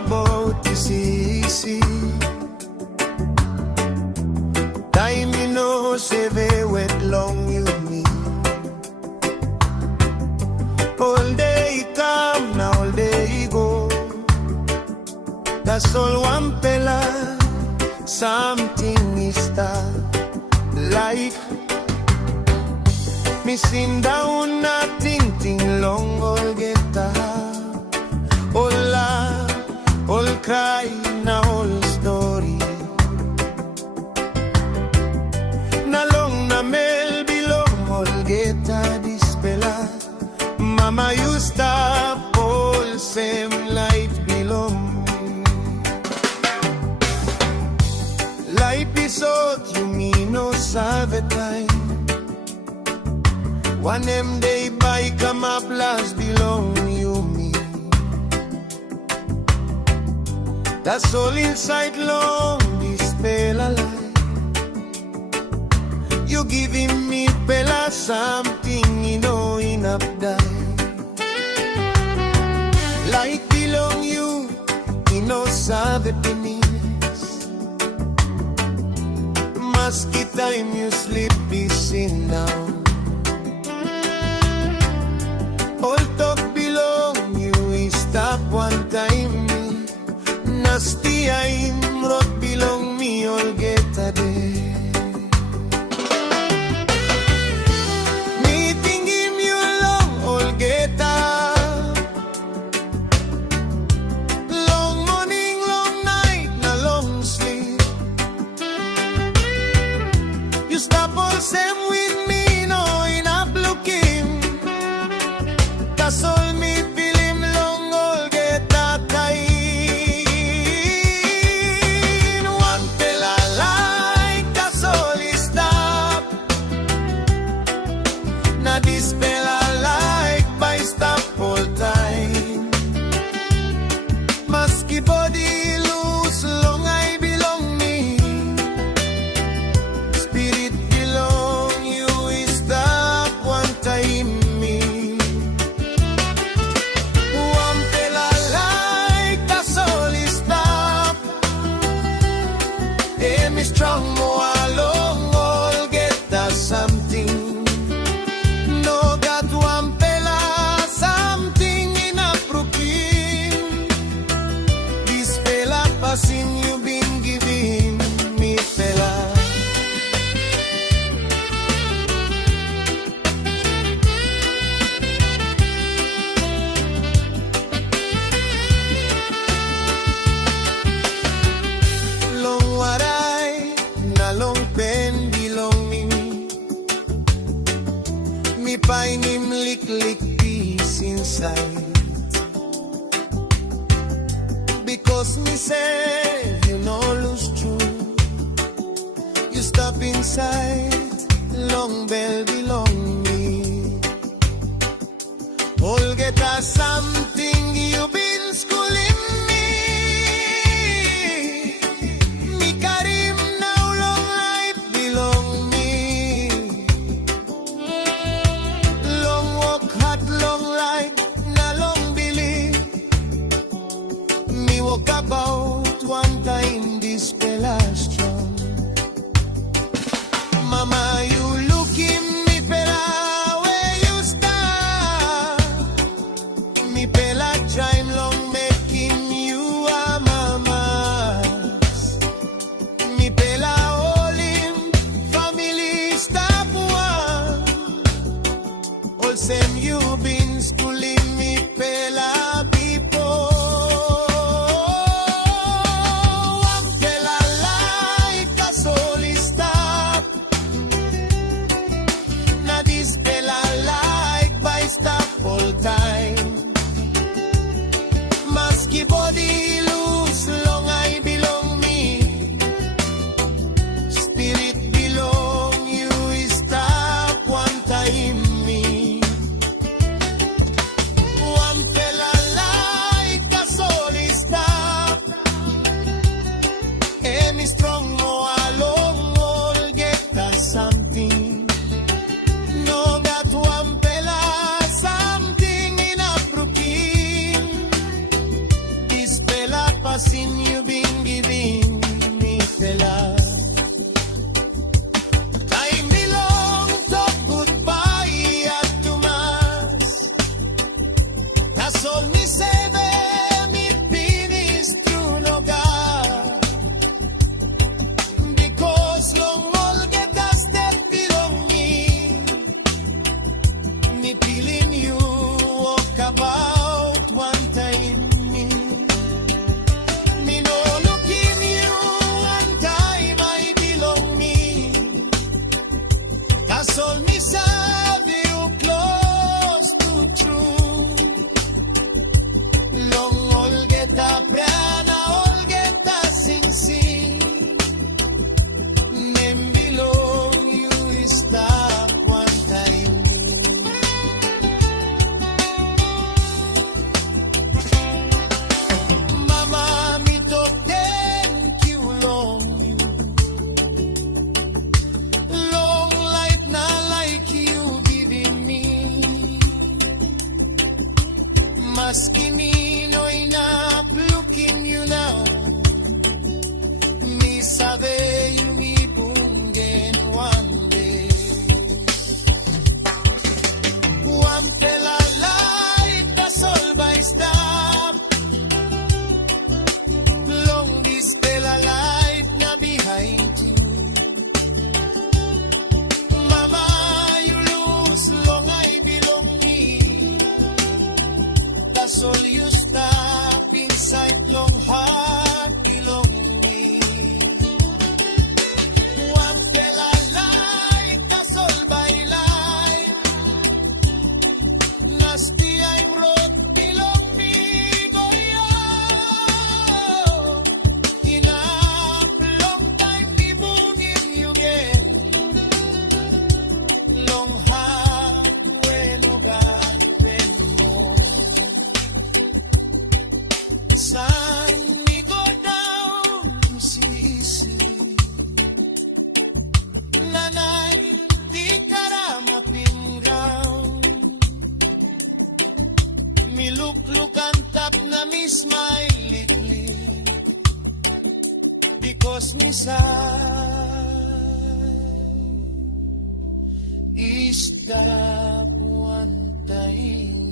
wokabaut is easy. Taim you know save wet long yumi. All day come now all day go. That's all Wanpela samting is stap. Like me sindaun na tingting long olgeta. Krai na stori. Namel, bilong, olgeta, dispela. Mama you stap, olsem, lait, bilong. Laip yumi no Taim. Wanem day by kamap bilong yumi. That's all insait long dispela life. You givim mipela samting inap die. Like bilong you pinis. Maski time you sleep sindaun. All talk bilong you stap wantaim. Stiaim rot bilong mi olgeta de. Mi tingim you long olgeta. Long moning, long night, na long sleep. You stop olsem with me, no inap lukim. Tasol mi pilim long olgeta Taim. Dispela like by stap all time. Maski body loose, long I belong me. Spirit belong you is stap wantaim me. Wanpela Laik Tasol is stap. Me strong mo along olgeta samting. Wanpela samting inap lukim. Dispela pasin you been givim mipela. Long waray na long pen bilong me. Mi painim lik peace inside. Because me say you no lose true. You stop inside. Long bell belong me. Olgeta something you been schooling me. Mi karim now long life belong me. Long light, na long believe. Me wokabaut wantaim dispela strong. Mama you lukim mipela where you start. Mipela Taim long making you a mamas. Mipela olim family stap one. Olsem you been schooling mipela before. Wanpela Laik Tasol is stap. pasin you been giving mipela. Taim bilong to goodbye at tumas. Tasol ni sebe mi pinis trunoga. Because long olgeta step bilong ni pilim you wokabaut wantaim. Lukim you wantaim I belong me. Tasol me sabi you close to true. Long olgeta prana olgeta sing. Nem belong you stap wantaim. Mama me talk thank you long you. Long light na like you givim me. Maski me no inap lukim you now. Me sabe yumi bungen one day. Wanpela Laik Tasol by stap. Long dispela life na behind you. Mama, you lose long I belong me. Tasol you stap insait long heart belong me. Wanpela Laik Tasol by life. Na stiaim road belong me goyo. Inap long time givim you get. Long heart when ogaten mo. San me go down sisi. Nanay di karamapin ground. Miluklukan tap na me smile little. Because me insait is the one time.